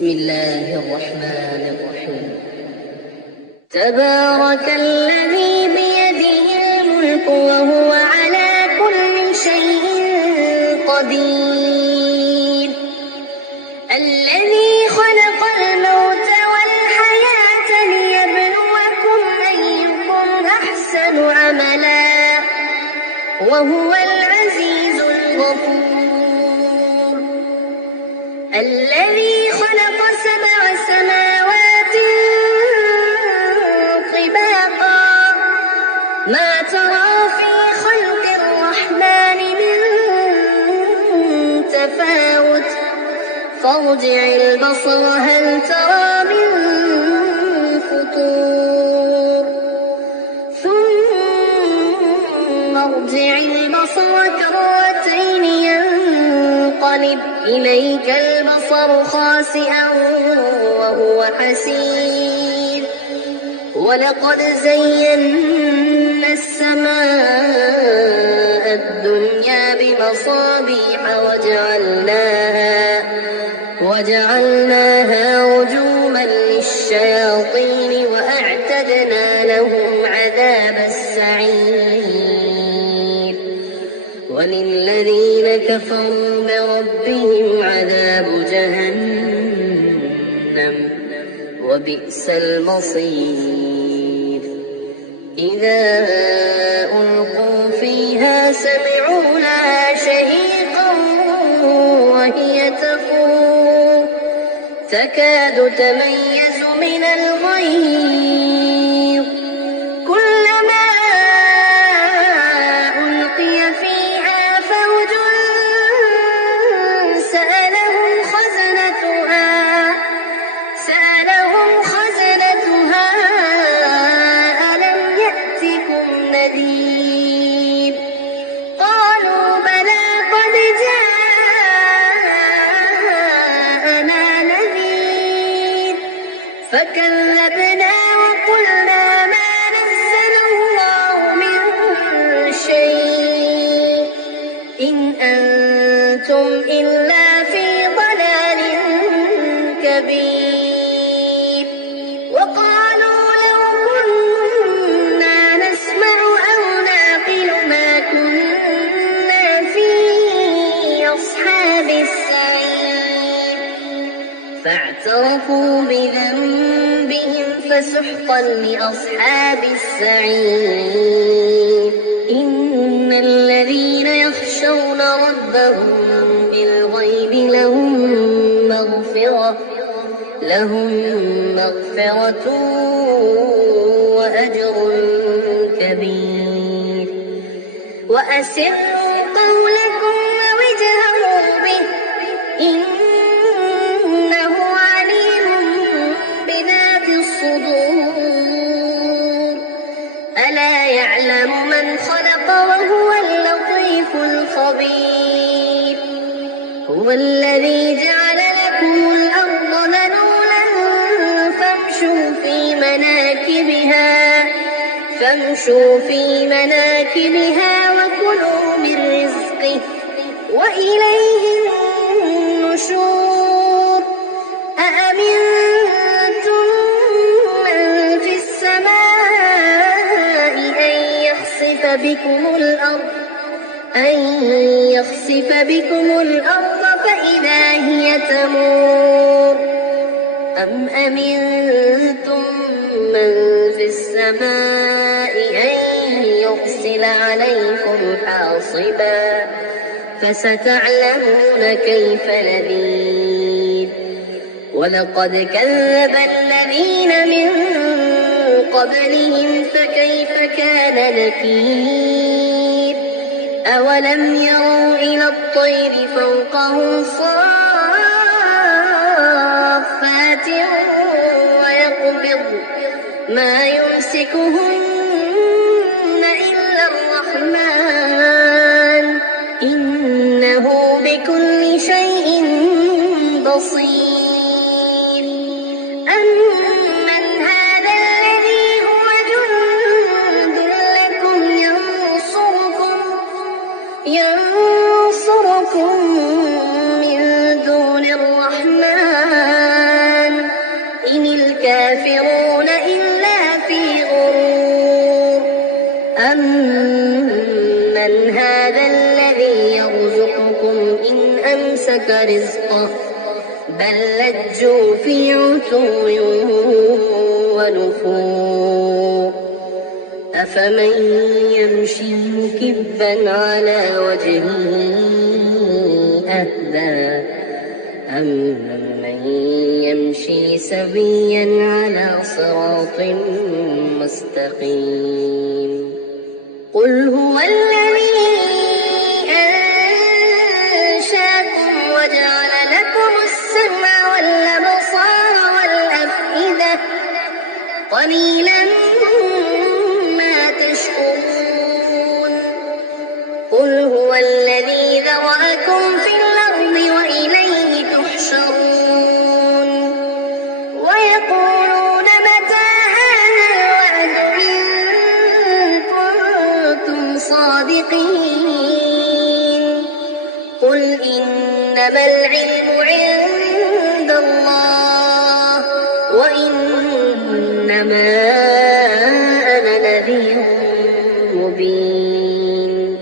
بسم الله الرحمن الرحيم. تبارك الذي بيده الملك وهو على كل شيء قدير، الذي خلق الموت والحياة ليبلوكم أيكم أحسن عملا وهو العزيز الغفور. الذي خلق 7 سماوات طباقا ما ترى في خلق الرحمن من تفاوت فارجع البصر هل ترى من فطور ثم ارجع البصر كرتين ينقلب إليك البصر خاسئا وهو حسير. ولقد زينا السماء الدنيا بمصابيح وجعلناها رجوما للشياطين وأعتدنا لهم عذاب السعير. وللذين كفروا بربهم عذاب جهنم وبئس المصير. إذا ألقوا فيها سمعوا لها شهيقا وهي تفور تكاد تميز من الغيظ كلما ألقي فيها فوج سألهم خزنتها ألم يأتكم نذير؟ قالوا بلى قد جاءنا نذير فكذبنا وقلنا ما نزل الله من شيء إن أنتم إلا في ضلال كبير. وقالوا لو كنا نسمع أو نعقل ما كنا في أصحاب السعير فاعترفوا بذنبهم فسحقا لأصحاب السعير. إن الذين يخشون ربهم بالغيب لهم مغفرة وأجر كبير. وأسروا قولكم أو اجهروا به إنه عليم بذات الصدور. ألا يعلم من خلق وهو اللطيف الخبير. هو الذي جعل لكم الأرض ذلولا فامشوا في مناكبها وكلوا من رزقه وإليه النشور. أأمنتم من في السماء أن يخسف بكم الأرض فإذا هي تمور أم أمنتم من في السماء أن يرسل عليكم حاصبا فستعلمون كيف نذير. ولقد كذب الذين من قبلهم فكيف كان نكير. أولم يروا إلى الطير فوقهم صافات ويقبض ما يمسكهن إلا الرحمن إنه بكل شيء بصير. أمن هذا الذي هو جند لكم ينصركم من دون الرحمن أمسك رزقه بل لجوا في عتو ونفور أفمن يمشي مكبا على وجهه أهدى أمن يمشي سويا على صراط مستقيم قل هو الذي أنشاكم وجعل لكم السمع والأبصار والأفئدة قليلا ما تشكرون قل هو الذي ذرأكم في الأرض وإليه تحشرون ويقولون متى هذا الوعد إن كنتم صادقين قل إنما العلم عند الله وإنما أنا نذير مبين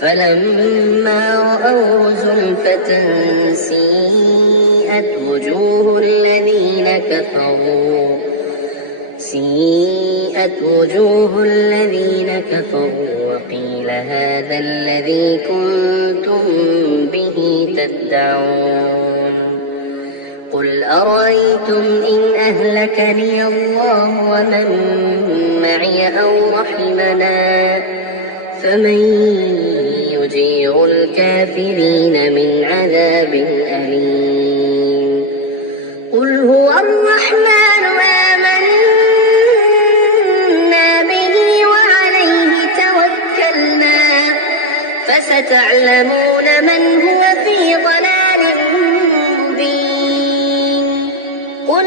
فلما رأوه زلفة سيئت وجوه الذين كفروا وقيل هذا الذي كنتم به تدعون قل أرأيتم إن أهلكني الله ومن معي أو رحمنا فمن يجير الكافرين من عذاب أليم قل هو الرحمن آمنا به وعليه توكلنا فستعلمون من هو في ضلال مبين قل